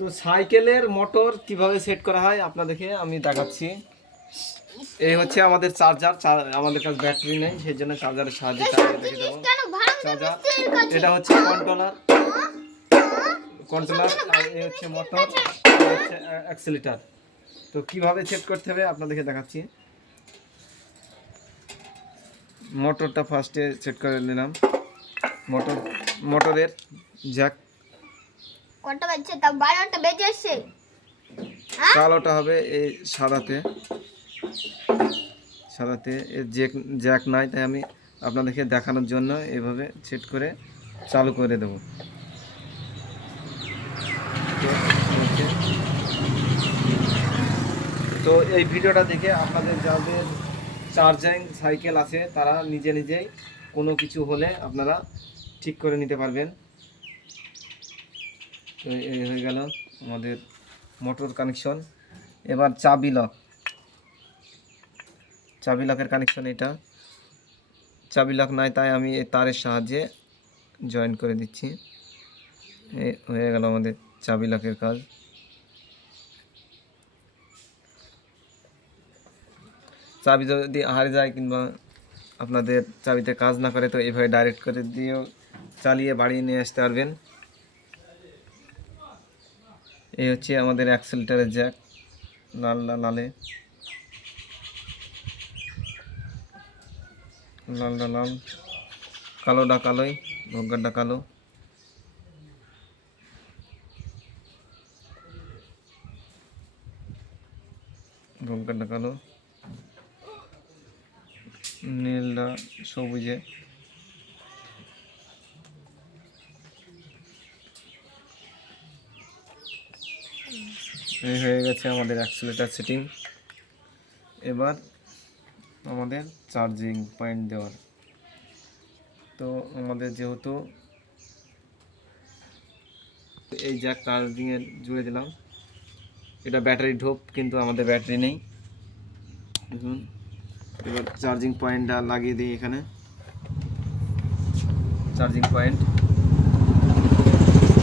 তো সাইকেলের মোটর কিভাবে সেট করা হয় আপনাদেরকে আমি দেখাচ্ছি। এই হচ্ছে আমাদের চার্জার, আমাদের কাছে ব্যাটারি নেই সেই জন্য চার্জারের সাহায্যে চালিয়ে দেখে দেবো। চার্জার, এটা হচ্ছে কন্ট্রোলার আর এই হচ্ছে মোটর, হচ্ছে অ্যাক্সিলারেটর। তো কিভাবে সেট করতে হবে আপনাদেরকে দেখাচ্ছি। মোটরটা ফার্স্টে সেট করে নিলাম। মোটরের জ্যাক কোনটা বাজছে? তা 12টা বেজে আসছে। কালোটা হবে এই সাদাতে এর জ্যাক নাই, তাই আমি আপনাদেরকে দেখানোর জন্য এভাবে সেট করে চালু করে দেব। তো এই ভিডিওটা দেখে আপনাদের যাদের চার্জিং সাইকেল আছে তারা নিজেই কোনো কিছু হলে আপনারা ঠিক করে নিতে পারবেন। তো এই হয়ে গেল আমাদের মোটর কানেকশন। এবার চাবি লকের কানেকশন। এটা চাবি লক নাই, তাই আমি এই তারের সাহায্যে জয়েন করে দিচ্ছি। এই হয়ে গেল আমাদের চাবি লকের কাজ। চাবি যদি হারিয়ে যায় কিংবা আপনাদের চাবিতে কাজ না করে তো এইভাবে ডাইরেক্ট করে দিয়েও চালিয়ে বাড়ি নিয়ে আসতে পারবেন। এই হচ্ছে আমাদের অ্যাক্সিলারেটরের জ্যাক, লালটা লাল, কালোটা কালোই, ভোগ্গারটা কালো। নীলটা সবুজে। এই হয়ে গেছে আমাদের অ্যাক্সিলারেটর সেটিং। এবার আমাদের চার্জিং পয়েন্ট দেওয়ার। তো আমাদের যেহেতু এই জ্যাক চার্জিংয়ের জুড়ে দিলাম, এটা ব্যাটারি ঢোপ কিন্তু আমাদের ব্যাটারি নেই। দেখুন, এবার চার্জিং পয়েন্টটা লাগিয়ে দিই। এখানে চার্জিং পয়েন্ট,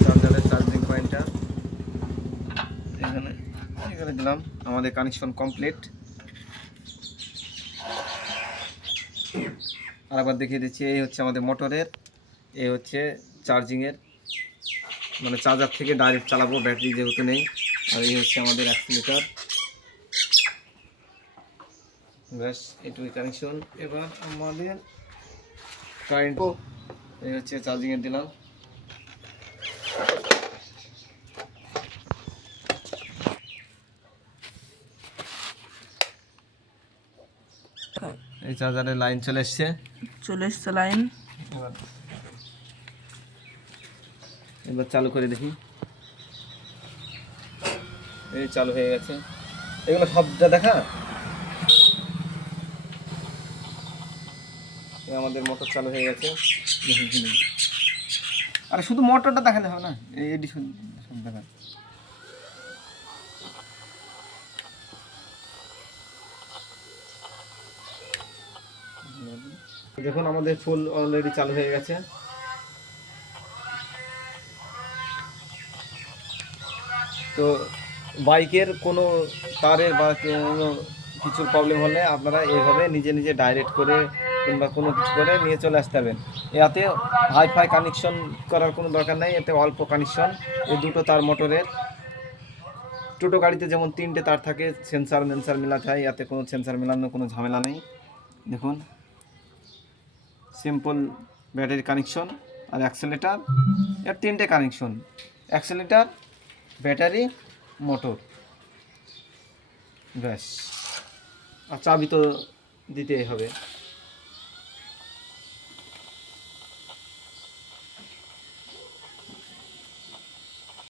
চার্জারের চার্জিং পয়েন্টটা এখানে দিলাম। আমাদের কানেকশন কমপ্লিট। আরেকবার দেখিয়ে দিচ্ছি। এই হচ্ছে আমাদের মোটরের, এই হচ্ছে চার্জিংয়ের, মানে চার্জার থেকে ডাইরেক্ট চালাবো, ব্যাটারি যেহেতু নেই। আর এই হচ্ছে আমাদের অ্যাক্সিলারেটর। ব্যাস এটুকুই কানেকশন। এবার আমাদের কারেন্ট, এই হচ্ছে চার্জিংয়ের দিলাম। এই চার্জারের লাইন চলে এসছে লাইন। এবার চালু করে দেখি। এই চালু হয়ে গেছে। এগুলো সবটা দেখা, আমাদের মোটর চালু হয়ে গেছে। আরে শুধু মোটরটা দেখালে হবে না, এডি সব দেখা। দেখুন আমাদের ফুল অলরেডি চালু হয়ে গেছে। তো বাইকের কোনো তারের বা কোনো কিছু প্রবলেম হলে আপনারা এইভাবে নিজে ডাইরেক্ট করে কিংবা কোনো কিছু করে নিয়ে চলে আসতে পারবেন। এতে হাইফাই কানেকশন করার কোনো দরকার নেই, এতে অল্প কানেকশন। এই দুটো তার মোটরের, টোটো গাড়িতে যেমন 3টে তার থাকে, সেন্সার মেলাতে হয়, এতে কোনো সেন্সার মেলানোর কোনো ঝামেলা নেই। দেখুন সিম্পল ব্যাটারি কানেকশন আর অ্যাক্সিলারেটর, এর 3টে কানেকশন, অ্যাক্সিলারেটর, ব্যাটারি, মোটর। ব্যাস, আর চাবি তো দিতেই হবে।